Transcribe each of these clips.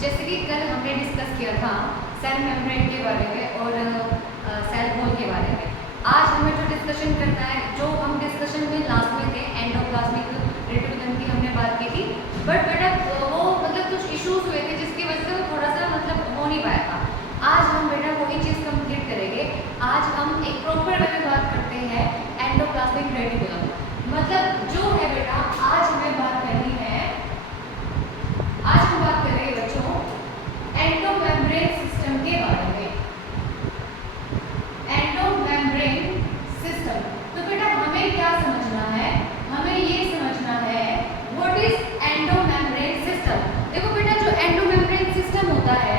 जैसे कि कल हमने डिस्कस किया था सेल मेम्ब्रेन के बारे में और सेल वॉल के बारे में। आज हमें जो डिस्कशन करना है, जो हम डिस्कशन में लास्ट में थे एंडोप्लाज्मिक रेटिकुलम की हमने बात की थी, बट बेटा वो मतलब कुछ इश्यूज हुए थे जिसकी वजह से वो थोड़ा सा मतलब हो नहीं पाया था। आज हम बेटा वही चीज़ कंप्लीट करेंगे। आज हम एक प्रॉपर वे में बात करते हैं एंडोप्लाज्मिक रेटिकुलम, मतलब जो है बेटा आज हमें बात करनी है। आज हम बात करेंगे बच्चों एंडोमेम्ब्रेन सिस्टम के बारे में। एंडोमेम्ब्रेन सिस्टम, तो बेटा हमें क्या समझना है? हमें ये समझना है व्हाट इज एंडोमेम्ब्रेन सिस्टम। देखो बेटा जो एंडोमेम्ब्रेन सिस्टम होता है,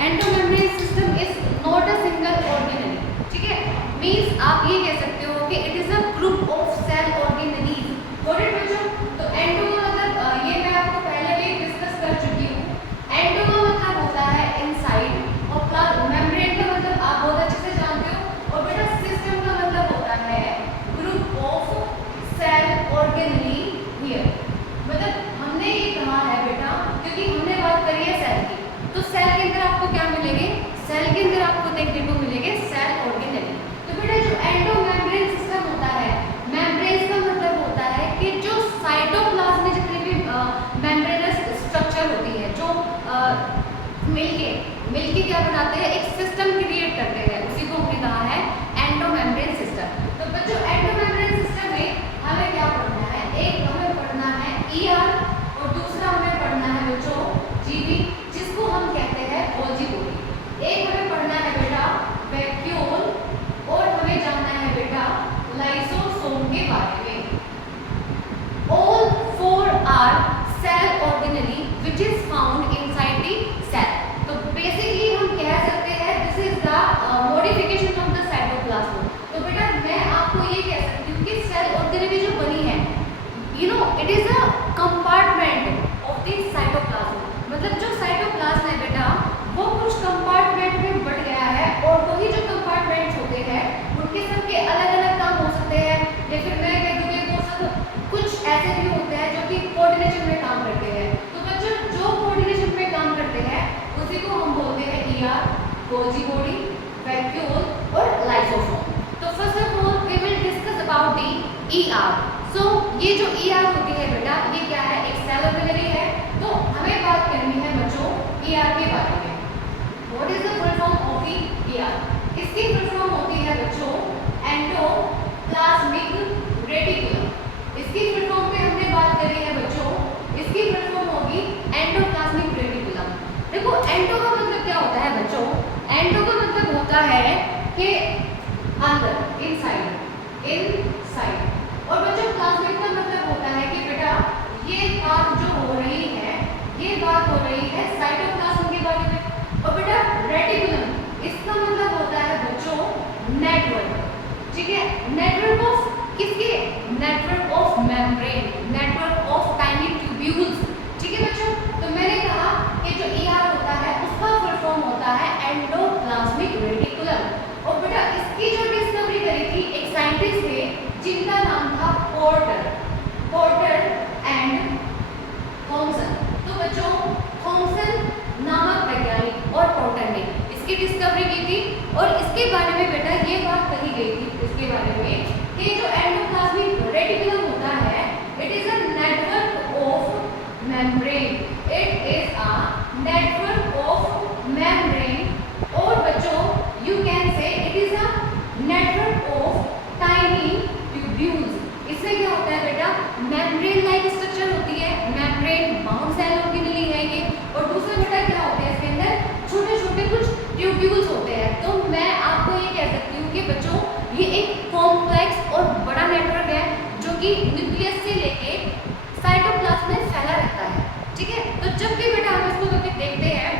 endomembrane system is not a single organelle, ठीक है। मींस आप ये कह सकते हो कि it is a group of cell organelles. What is बच्चों? तो एंडो मतलब ये मैं आपको पहले भी डिस्कस कर चुकी हूँ। एंडो का मतलब होता है इनसाइड और मेम्ब्रेन का मतलब आप बहुत अच्छे से जानते हो। और बेटा सिस्टम का मतलब होता है group of cell organelle here. मतलब हमने ये कहा है बेटा क्योंकि हमने बात करी है सेल की, तो सेल के अंदर आपको क्या मिलेंगे? सेल के अंदर आपको देखने को मिलेंगे सेल ऑर्गेनेली। तो बेटा जो एंडोमेम्ब्रेन सिस्टम होता है, मेम्ब्रेन का मतलब होता है कि जो साइटोप्लाज्म में जितने भी मेम्ब्रेनस स्ट्रक्चर होती है, जो मिलके क्या बनाते हैं? एक सिस्टम क्रिएट करते हैं, उसी को हमने कहा है एंडोमेम्ब्रेन सिस्टम। तो बच्चों एंडोमेम्ब्रेन सिस्टम में हमें क्या पढ़ना है? एक हमें पढ़ना है ईआर और दूसरा हमें पढ़ना है बच्चों जीबी, जिसको हम कहते हैं गोल्जी बॉडी। एक हमें पढ़ना है बेटा वैक्यूल और हमें जानना है बेटा लाइसोसोम के बारे में। All four are cell organelle which is found inside the cell. तो basically हम कह सकते हैं this is the modification of the cytoplasm. तो बेटा मैं आपको ये कह सकती हूँ कि सेल ऑर्गेनेली जो बनी है, you know it is a compartment of the cytoplasm. मतलब जो साइटोप्लाज्म है बेटा वो कुछ कंपार्टमेंट में बढ़ गया है और वही जो कंपार्टमेंट्स होते हैं उनके सबके अलग अलग काम हो सकते हैं, या फिर मैं कह दूँ कि वो सब कुछ ऐसे भी होते हैं जो कि कोऑर्डिनेशन में काम करते हैं। तो बच्चों जो कोऑर्डिनेशन में काम करते हैं उसी को हम बोलते हैं ईआर, गोल्जी बॉडी, वैक्यूल और लाइसोसोम। तो first of all we will discuss about the ER. So ये जो ईआर होती है बेटा ये क्या है? एक सेल ऑर्गेनेली है। तो हमें बात करनी है बच्चों ईआर के बारे में। What is the full form of the ER? इसकी फुल फॉर्म होती है बच्चों एंडोप्लाज्मिक रेटिकुलम। इसकी फुल फॉर्म पे हमने बात करी है बच्चों, इसकी फुल फॉर्म होगी एंडोप्लाज्मिक रेटिकुलम। देखो एंडो का मतलब क्या होता है बच्चों? एंडो का मतलब होता है कि अंदर, इनसाइड। और बच्चों प्लाज्मिक का मतलब होता है कि बेटा ये बात जो हो रही है, ये बात हो रही है साइटोप्लाज्म के बारे में। और बेटा रेटिकुलम इसका मतलब होता है बच्चों नेटवर्क, ठीक है। नेटवर्क ऑफ किसके? Network of membrane, network of tiny tubules, ठीक है बच्चों। तो मैंने कहा कि जो ईआर होता है उसका फुल फॉर्म होता है एंडोप्लाज्मिक रेटिकुलम। और बेटा इसकी जो डिस्कवरी करी थी एक साइंटिस्ट थे जिनका नाम था पोर्टर एंड थॉमसन। तो बच्चों थॉमसन नामक वैज्ञानिक और पोर्टर ने इसकी डिस्कवरी की थी। और इसके बारे में बेटा ये बात कही गई थी इसके बारे में कि जो एंडोप्लाज्मिक रेटिकुलम होता है it is a network of membrane, it is a network of membrane. और बच्चों you can say it is a network of tiny tubules. इससे क्या होता है बेटा? मेम्ब्रेन लाइक स्ट्रक्चर होती है, मेम्ब्रेन बाउंड सेल ऑर्गेनेली है ये। और दूसरा बेटा क्या होता है इसके अंदर? छोटे छोटे कुछ ट्यूब्यूल्स होते हैं। तो मैं आपको ये कह सकती हूँ कि बच्चों ये एक कॉम्प्लेक्स और बड़ा नेटवर्क है जो कि न्यूक्लियस से लेके साइटोप्लाज्म में फैला रहता है, ठीक है। तो जब भी बेटा हम इसको कभी देखते हैं,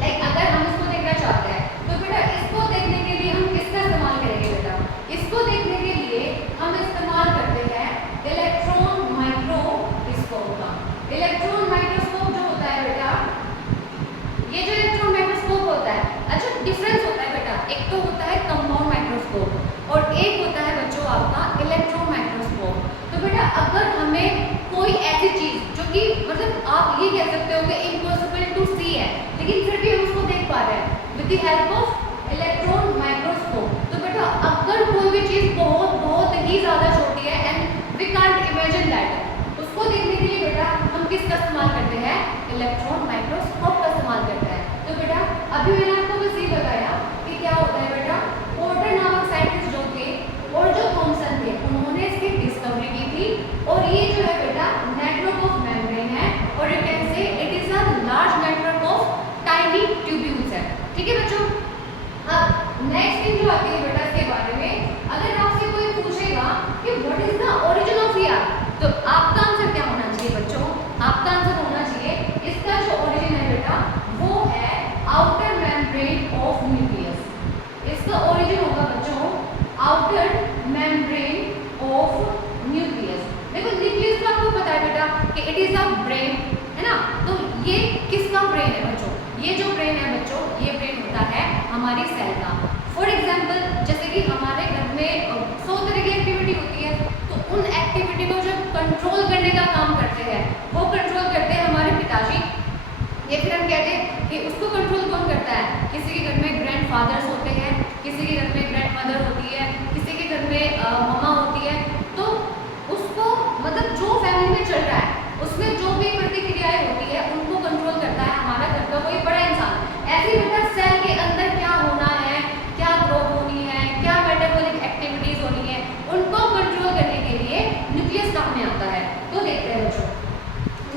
लाइक अगर हम इसको देखना चाहते हैं तो बेटा इसको देखने के लिए हम किसका इस्तेमाल करेंगे बेटा? इसको देखने के लिए हम इस्तेमाल करते हैं इलेक्ट्रॉन माइक्रोस्कोप का। इलेक्ट्रॉन माइक्रोस्कोप जो होता है बेटा, ये जो इलेक्ट्रॉन माइक्रोस्कोप होता है, अच्छा डिफरेंस होता है बेटा, एक तो होता है कंपाउंड माइक्रोस्कोप और एक होता है बच्चों आपका इलेक्ट्रॉन माइक्रोस्कोप। तो बेटा अगर हमें कोई ऐसी चीज जो कि मतलब आप ये कह सकते हो कि इम्पॉसिबल टू सी है, the help of electron microscope. तो बेटा अगर कोई भी चीज बहुत बहुत ही ज्यादा छोटी है and we can't imagine that, उसको देखने के लिए बेटा हम किसका इस्तेमाल करते हैं? इलेक्ट्रॉन माइक्रोस्कोप का इस्तेमाल करते हैं। तो बेटा अभी मैंने आपको बस ये बताया कि क्या होता है बेटा, पोर्टर नामक साइंटिस्ट जो थे और जो थॉमसन थे उन्होंने इसकी डिस्कवरी की थी। और ये जो है बेटा नेटवर्क ऑफ मेम्ब्रेन है, और you can say it is a large network of tiny tubules है। ठीक है बच्चों। अब नेक्स्ट थिंग जो आती है बेटा इसके बारे में, अगर आपसे कोई पूछेगा कि what is the origin of year, तो आपका आंसर क्या होना चाहिए बच्चों? आपका आंसर होना चाहिए इसका जो ओरिजिन है बेटा वो है आउटर मेम्ब्रेन ऑफ न्यूक्लियस। इसका ओरिजिन होगा बच्चों आउटर मेम्ब्रेन ऑफ न्यूक्लियस। देखो न्यूक्लियस तो आपको पता है बेटा कि इट इज अ ब्रेन, है ना। तो ये किसका ब्रेन है बच्चों? ये जो ब्रेन है बच्चों, ये ब्रेन होता है हमारी सेल का। फॉर एग्जाम्पल जैसे कि हमारे घर में 100 तरह की एक्टिविटी होती है, तो उन एक्टिविटी को जब कंट्रोल करने का काम करते हैं, वो कंट्रोल करते हैं हमारे पिताजी, या फिर हम कहते हैं कि उसको कंट्रोल कौन करता है? किसी के घर में ग्रैंडफादर्स होते हैं, किसी के घर में ग्रैंडमदर होती है, किसी के घर में मम्मा होती है। तो उसको मतलब जो फैमिली में चल रहा है उसमें जो भी प्रतिक्रियाएं होती है उनको कंट्रोल करता है हमारा घर का कोई बड़ा इंसान। ऐसे ही बेटा सेल के अंदर क्या होना है, क्या ग्रोथ होनी है, क्या मेटाबॉलिक एक्टिविटीज होनी है, उनको कंट्रोल करने के लिए न्यूक्लियस काम में आता है। तो देखते हैं बच्चों,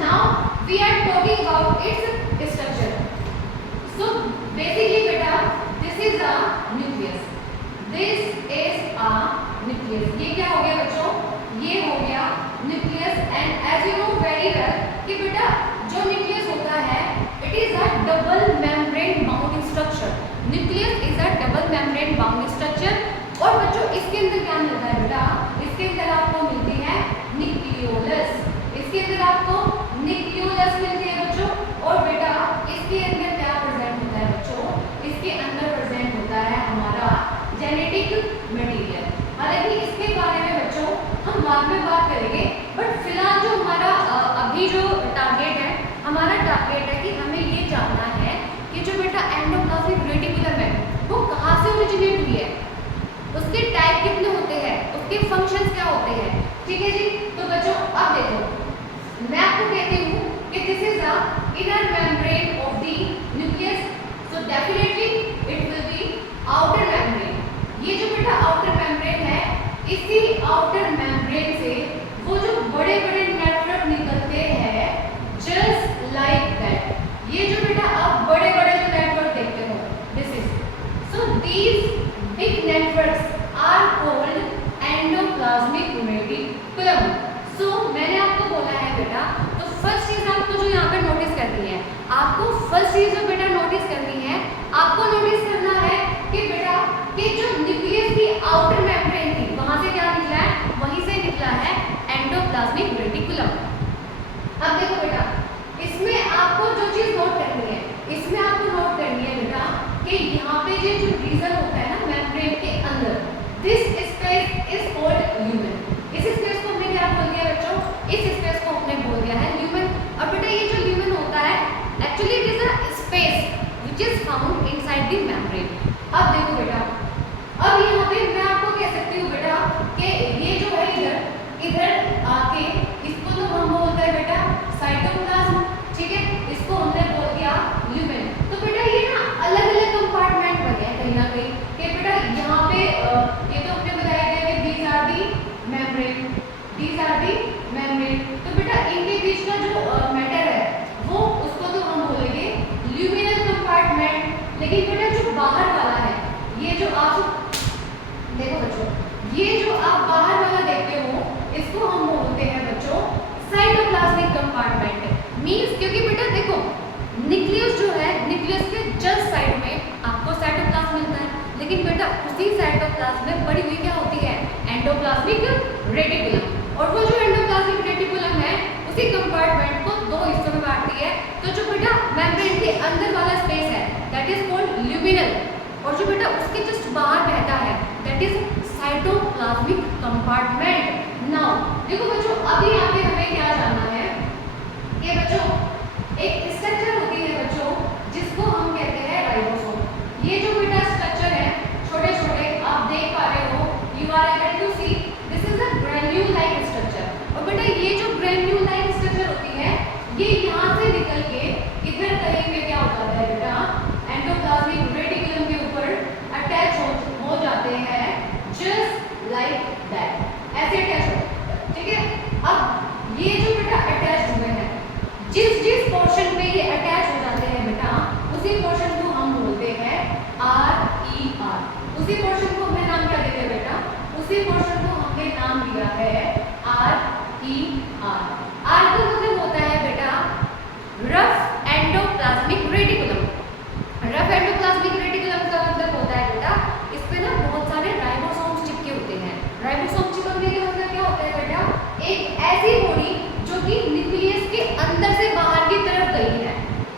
now we are talking about its structure. So basically बेटा this is a nucleus, this is a nucleus. ये क्या हो गया बच्चों? ये हो गया nucleus. And as you know very well कि बेटा जो न्यूक्लियस होता है it is a double membrane bound structure. Nucleus is a double membrane bound structure. और बच्चों इसके अंदर क्या मिलता है बेटा? इसके अंदर आपको मिलती है न्यूक्लियोलस। इसके अंदर आपको न्यूक्लियोलस मिलती है बच्चों। और बेटा इसके अंदर क्या प्रेजेंट होता है बच्चों? इसके अंदर प्रेजेंट होता है हमारा जेनेटिक मटेरियल। हालांकि इसके बारे में बच्चों हम बाद में बात करेंगे, बट फिलहाल जो हमारा अभी जो टारगेट है, हमारा टारगेट है कि हमें ये जानना है कि जो बेटा एंडोप्लाज्मिक रेटिकुलम है वो कहाँ से ओरिजिनेट हुई है, उसके टाइप कितने होते हैं, उसके फंक्शंस क्या होते हैं। ठीक है जी। तो बच्चों अब देखो मैं आपको कहती हूँ कि this is the inner membrane of the nucleus. So definitely it will be outer membrane. ये जो बेटा आउटर मेम्ब्रेन है, इसी आउटर मेम्ब्रेन से वो जो बड़े बड़े नेटवर्क निकलते हैं जस्ट लाइक दैट। ये जो बेटा आप बड़े बड़े जो नेटवर्क देखते हो, this is so these big networks are called endoplasmic reticulum. So मैंने आपको बोला है बेटा, तो फर्स्ट चीज आपको जो यहाँ पे नोटिस करनी है, आपको फर्स्ट चीज जो बेटा नोटिस करनी है, आपको नोटिस करना है कि बेटा कि जो न्यूक्लियस की आउटर मेम्ब्रेन थी वहां से क्या निकला है? वहीं से निकला है एंडोप्लाज्मिक रेटिकुलम। अब देखो बेटा इसमें आपको जो चीज नोट करनी है, इसमें आपको नोट करनी है बेटा कि यहाँ पे ये जो रीजन होता है ना मेम्ब्रेन के अंदर, this space is called lumen. इस स्पेस को हमने क्या बोल दिया बच्चों? इस स्पेस को हमने बोल दिया है ल्यूमेन। और बेटा ये जो ल्यूमेन होता है actually it is a space which is found inside the membrane. अब देखो बेटा, अब यहाँ पे मैं आपको कह सकती हूँ बेटा कि ये जो है इधर इधर आके इसको तो हम बोलते हैं बेटा साइटोप्लाज्म। ठीक है, इसको हमने बोल दिया ल्यूमेन। तो बेटा ये ना अलग अलग कंपार्टमेंट बने हैं कहीं ना कहीं कि बेटा यहाँ पे ये तो हमने बताया गया कि these are the membrane, these are the membrane. तो बेटा इनके बीच का जो मैटर है वो उसको तो हम बोलेंगे ल्यूमिनल कंपार्टमेंट। लेकिन बेटा जो बाहर वाला है, ये जो आप देखो बच्चों, ये जो आप बाहर वाला देखते हो इसको हम बोलते हैं बच्चों साइटोप्लाज्मिक कंपार्टमेंट। मींस क्योंकि बेटा देखो न्यूक्लियस जो है, न्यूक्लियस के जस्ट साइड में आपको साइटोप्लाज्म मिलता है, लेकिन बेटा उसी साइटोप्लाज्म में पड़ी हुई क्या होती है? Endoplasmic reticulum. और वो जो एंडोप्लाज्मिक रेटिकुलम है उसी कंपार्टमेंट को दो हिस्सों में बांटती है। तो जो बेटा मेम्ब्रेन के अंदर वाला स्पेस है दैट इज कॉल्ड ल्यूमिनल, और जो बेटा उसके जस्ट बाहर बहता है that is cytoplasmic compartment. Now देखो बच्चों अभी यहाँ पे हमें क्या जानना है कि बच्चों एक स्ट्रक्चर होती है बच्चों जिसको हम कहते हैं राइबोसोम। ये ई आर। आर का मतलब होता है बेटा rough endoplasmic reticulum. Rough endoplasmic reticulum का मतलब होता है बेटा इस पे ना बहुत सारे राइबोसोम्स चिपके होते हैं। राइबोसोम चिपकने का मतलब क्या होता है बेटा, एक ऐसी बॉडी जो कि न्यूक्लियस के अंदर से बाहर की तरफ गई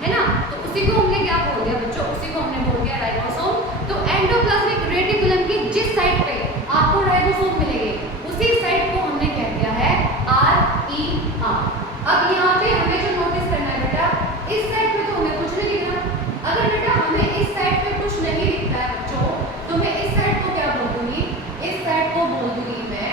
है ना, तो उसी को हमने क्या बोल दिया बच्चों, उसी को हमने बोल दिया राइबोसोम। तो एंडोप्लाज्मिक रेटिकुलम की जिस साइड पे आपको राइबोसोम मिलेंगे उसी साइड को हमने क्या किया है आर ई आर। अब यहाँ पे हमें जो नोटिस करना है बेटा, इस साइड पे तो हमें कुछ नहीं दिख रहा। अगर बेटा हमें इस साइड पे कुछ नहीं दिखता है बच्चों, तो मैं इस साइड को क्या बोल दूंगी, इस साइड को बोल दूंगी मैं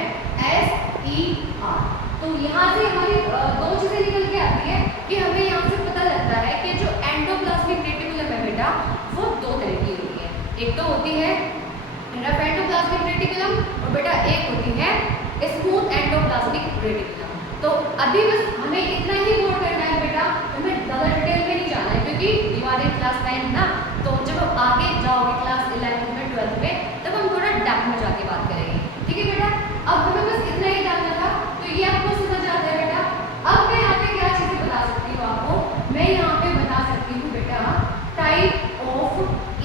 एस ई आर। तो यहाँ से हमारी दो चीजें निकल के आती है कि हमें यहाँ से पता लगता है कि जो एंडोप्लाज्मिक रेटिकुलम है बेटा वो दो तरह की होती है। एक तो होती है रफ एंडोप्लाज्मिक रेटिकुलम और बेटा एक होती है स्मूथ एंडोप्लाज्मिक रेटिकुलम। तो अभी बस हमें इतना ही नोट करना है बेटा, हमें ज़्यादा डिटेल में नहीं जाना है क्योंकि यू आर इन क्लास 9 ना, तो जब आप आगे जाओगे क्लास 11 में 12 में तब हम थोड़ा डेप्थ में जाके बात करेंगे। ठीक है बेटा, अब हमें बस इतना ही जानना था, तो ये आपको समझ आता है बेटा। अब मैं यहाँ पे क्या चीज़ें बता सकती हूँ आपको, मैं यहाँ पे बता सकती हूँ बेटा टाइप ऑफ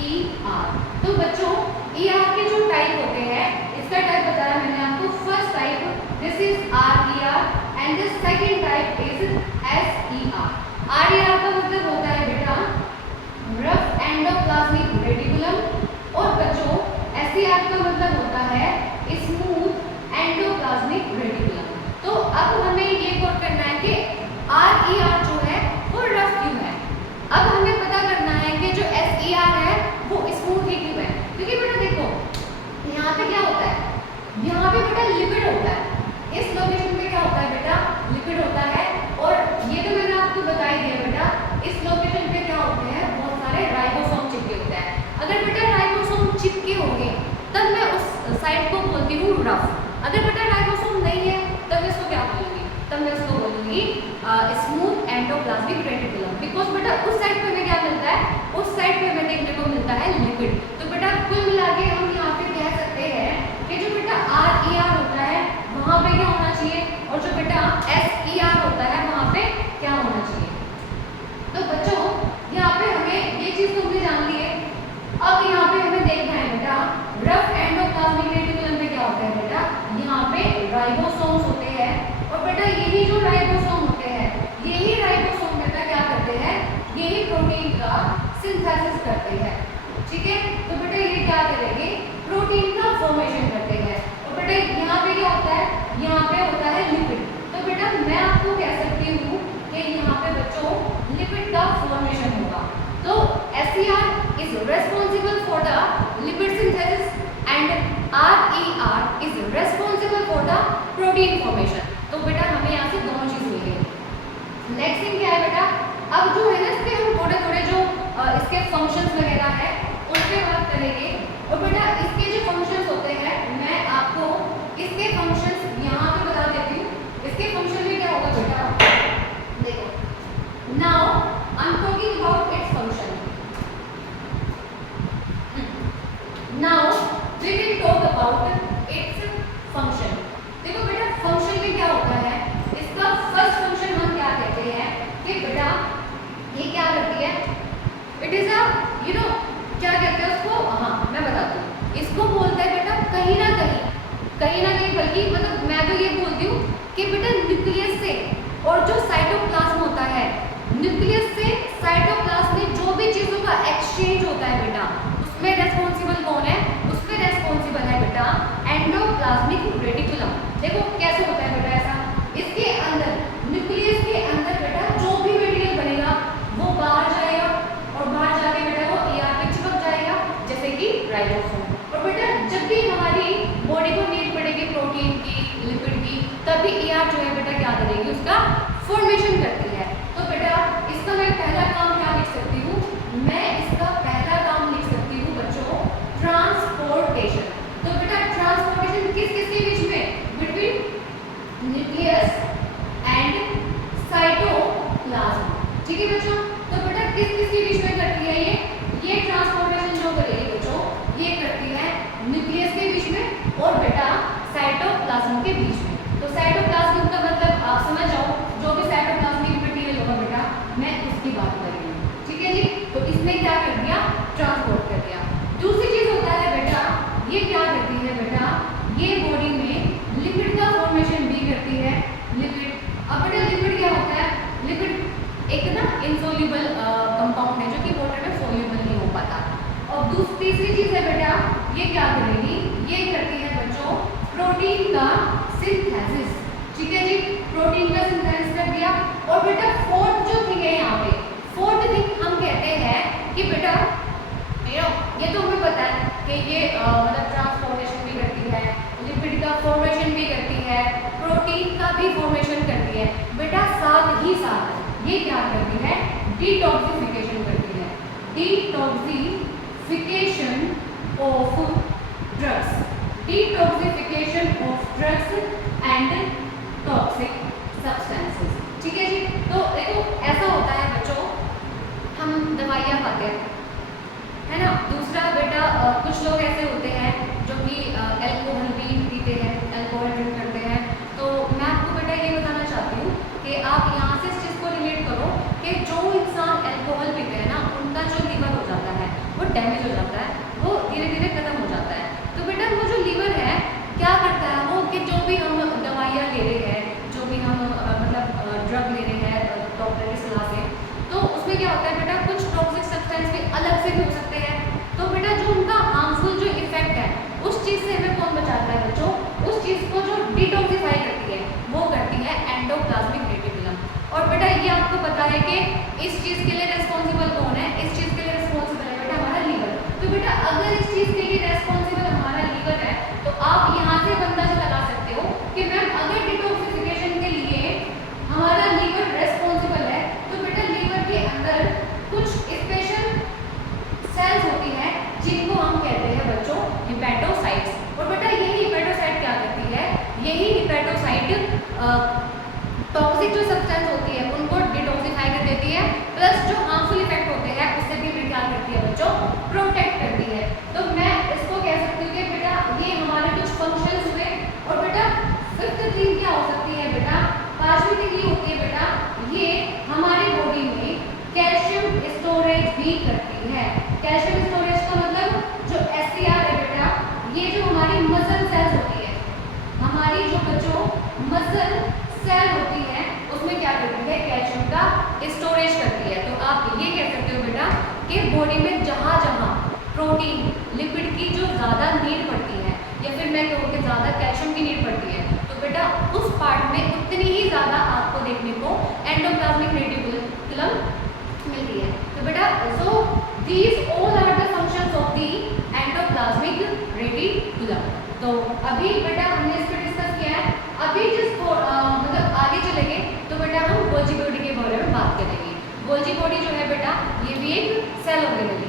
ई आर। तो बच्चों ई आर के जो टाइप होते हैं, इसका टाइप बताया मैंने आपको। First type this is R E R and the second type is S E R. R E R का मतलब होता है बेटा रफ एंडोप्लाज्मिक रेटिकुलम और बच्चों एस ई आर का मतलब होता है स्मूथ एंडोप्लाज्मिक रेटिकुलम। तो अब हमें ये नोट करना है कि आर ई आर जो है वो रफ क्यों है। अब हमें पता करना है कि जो एस ई आर है वो स्मूथ ही क्यों है, क्योंकि बेटा देखो यहाँ पे क्या होता है, यहाँ पे बेटा लिपिड होता है, इस लोकेशन पे क्या होता है बेटा लिपिड होता है। और ये तो मैंने आपको बता ही दिया बेटा, इस लोकेशन पे क्या होते हैं बहुत सारे राइबोसोम चिपके होते हैं। अगर बेटा राइबोसोम चिपके होंगे तब मैं उस साइड को बोलती हूँ रफ। अगर बेटा राइबोसोम नहीं है तब मैं इसको क्या बोलूँगी, तब मैं इसको बोलूँगी स्मूथ एंडोप्लाज्मिक रेटिकुलम। बिकॉज बेटा उस साइड पे हमें क्या मिलता है, उस साइड पे हमें देखने को मिलता है लिपिड। तो बेटा कुल मिला के हम यहाँ पे कह सकते हैं कि जो बेटा आर ई आर होता है वहाँ पे क्या होना चाहिए और जो बेटा एस ई आर होता है वहाँ पे क्या होना चाहिए। तो बच्चों यहाँ पे हमें ये चीज़ तो हमने जान ली है। अब यहाँ पे हमें देखना है बेटा रफ एंडोप्लाज्मिक रेटिकुलम में क्या होता है बेटा, यहाँ पे राइबोसोम्स होते हैं और बेटा यही जो राइबोसोम होते हैं यही राइबोसोम बेटा क्या करते हैं, यही प्रोटीन का सिंथेसिस करते हैं। ठीक है, तो बेटा ये क्या करेंगे प्रोटीन का फॉर्मेशन करते हैं। और बेटा यहाँ पे क्या होता है, यहाँ पे होता है लिपिड। तो बेटा मैं आपको कह सकती हूँ कि यहाँ पे बच्चों लिपिड का फॉर्मेशन होगा। तो SCR is responsible for the lipid synthesis and RER is responsible for the protein formation। तो बेटा हमें यहाँ से दोनों चीज मिल गई। नेक्स्ट थिंग क्या है बेटा, अब जो है ना इसके हम थोड़े थोड़े जो इसके फंक्शंस वगैरह है उस पे बात करेंगे। और बेटा इसके जो फंक्शंस होते हैं मैं आपको इसके फंक्शंस यहाँ पे बता देती हूँ। इसके फंक्शन में क्या होगा बेटा, देखो now I am talking about its function. Now we will talk about its function. देखो बेटा फंक्शन में क्या होता है, इसका फर्स्ट फंक्शन हम क्या कहते हैं कि बेटा ये क्या करती है, it is a you know क्या कहते हैं उसको, हाँ मैं बताती हूँ, इसको बोलते हैं बेटा कहीं ना कहीं बल्कि मतलब मैं तो ये बोलती हूँ कि बेटा न्यूक्लियस से और जो साइटोप्लाज्म होता है, न्यूक्लियस से साइटोप्लाज्म में जो भी चीज़ों का एक्सचेंज होता है बेटा उसमें रेस्पॉन्सिबल कौन है, उसमें रेस्पॉन्सिबल है बेटा एंडोप्लाज्मिक रेटिकुलम। देखो कैसे होता है बेटा ऐसा, इसके अंदर न्यूक्लियस के अंदर बेटा जो भी मटेरियल बनेगा वो बाहर जाएगा और बाहर जाके बेटा वो ER पे चिपक जाएगा जैसे कि राइबोसोम। और बेटा जब भी हमारी बॉडी को नीड पड़ेगी प्रोटीन की, लिपिड की, तभी ER जो है बेटा क्या करेगी, उसका फॉर्मेशन करती है। तो बेटा इसका मैं पहला काम क्या लिख सकती हूँ, मैं इसका पहला काम लिख सकती हूँ बच्चों ट्रांसपोर्टेशन। तो बेटा ट्रांसपोर्टेशन किस के बीच में, बिटवीन न्यूक्लियस एंड साइटोप्लाज्म। ठीक है बच्चों, तो बेटा किस के बीच में करती है ये ट्रांसपोर्टेशन जो करेगी बच्चों ये करती है न्यूक्लियस के बीच में और बेटा साइटोप्लाज्म के बीच में। तो साइटोप्लाज्म का मतलब लिपिड। अब बेटा लिपिड क्या होता है? लिपिड एक ना इनसोल्यूबल कंपाउंड है जो कि वाटर में सोल्यूबल नहीं हो पाता। और तीसरी चीज है बेटा, ये क्या करेगी? ये करती है बच्चों प्रोटीन का सिंथेसिस। ठीक है जी, प्रोटीन का सिंथेसिस कर दिया। और बेटा फोर्थ जो थिंग है यहाँ पे, फोर्थ थिंग हम कहते हैं कि बेटा ये तो हमें पता है कि ये मतलब ट्रांसफॉर्मेशन भी करती है, लिपिड का फॉर्मेशन भी करती है, प्रोटीन का भी फॉर्मेशन करती है। बेटा साथ ही साथ ये क्या करती है? डिटॉक्सिफिकेशन करती है। Detoxification of drugs, detoxification of drugs and toxic substances. ठीक है जी, तो देखो ऐसा होता है बच्चों, हम दवाइयाँ खाते हैं, है ना। दूसरा बेटा कुछ लोग ऐसे होते हैं जो कि अल्कोहल भी पीते हैं, अल्कोहल ड्रिंक करते हैं। तो मैं आपको बेटा ये बताना चाहती हूँ कि आप यहाँ से इस चीज़ को रिलेट करो कि जो इंसान अल्कोहल पीते हैं ना, उनका जो लीवर हो जाता है वो डैमेज हो जाता है, वो धीरे धीरे खत्म हो जाता है। तो बेटा वो जो लीवर है क्या करता है वो, कि जो भी हम दवाइयाँ ले रहे हैं, जो भी हम मतलब ड्रग ले रहे हैं डॉक्टर की सलाह से, तो उसमें क्या होता है बेटा, कुछ टॉक्सिक सब्सटेंस भी अलग से भी हो सकते हैं। तो बेटा जो उनका हार्मफुल जो इफेक्ट है उस चीज़ से हमें कौन बचाता है बच्चों? उस चीज़ को जो डिटॉक्सिफाई करती है वो करती है एंडोप्लाज्मिक रेटिकुलम। और बेटा ये आपको पता है कि इस चीज़ के लिए रेस्पॉन्सिबल कौन है? इस चीज़ के लिए रेस्पॉन्सिबल है बेटा हमारा लीवर। तो बेटा अगर इस चीज़ के लिए रेस्पॉन्सिबल हमारा लीवर है, तो आप यहाँ से अंदाजा लगा सकते हो कि मैम अगर डिटॉक्सिफिकेशन के लिए हमारा लीवर रेस्पॉन्सिबल है, तो बेटा लीवर के अंदर कुछ स्पेशल सेल्स होती हैं जिनको हम कहते हैं बच्चों हिपैटोसाइट्स। और बेटा यही हिपैटोसाइट क्या करती है? यही हिपैटोसाइट टॉक्सिक जो सब्सटेंस होती है उनको डिटॉक्सिफाई कर देती है, प्लस जो हार्मफुल इफेक्ट होते हैं उससे भी क्या करती है बच्चों? प्रोटेक्ट करती है। तो मैं इसको कह सकती हूँ कि बेटा ये हमारे कुछ फंक्शंस हुए। और बेटा फिफ्थ थिंग क्या हो सकती है बेटा? पांचवी थिंग ये होती है बेटा, ये हमारी बॉडी में कैल्शियम स्टोरेज भी करती है। कैल्शियम स्टोरेज का मतलब जो SCR है बेटा, ये जो हमारी मसल सेल्स होती है, हमारी जो बच्चों मसल सेल होती है उसमें क्या करती है? कैल्शियम का स्टोरेज करती है। तो आप ये कह सकते हो बेटा कि बॉडी में जहाँ जहाँ प्रोटीन लिपिड की जो ज़्यादा नीड पड़ती है, या फिर मैं कहूँ कि ज़्यादा कैल्शियम की नीड पड़ती है, तो बेटा उस पार्ट में उतनी ही ज़्यादा आपको देखने को एंडोप्लाज्मिक रेटिकुलम मिलती है। तो बेटा so these all are the functions of the endoplasmic reticulum. तो अभी बेटा हमने इस पर डिस्कस किया है। अभी जिसको मतलब आगे चलेंगे तो बेटा हम गोल्जी बॉडी के बारे में बात करेंगे। गोल्जी बॉडी जो है बेटा ये भी एक सेल ऑर्गेनेल है।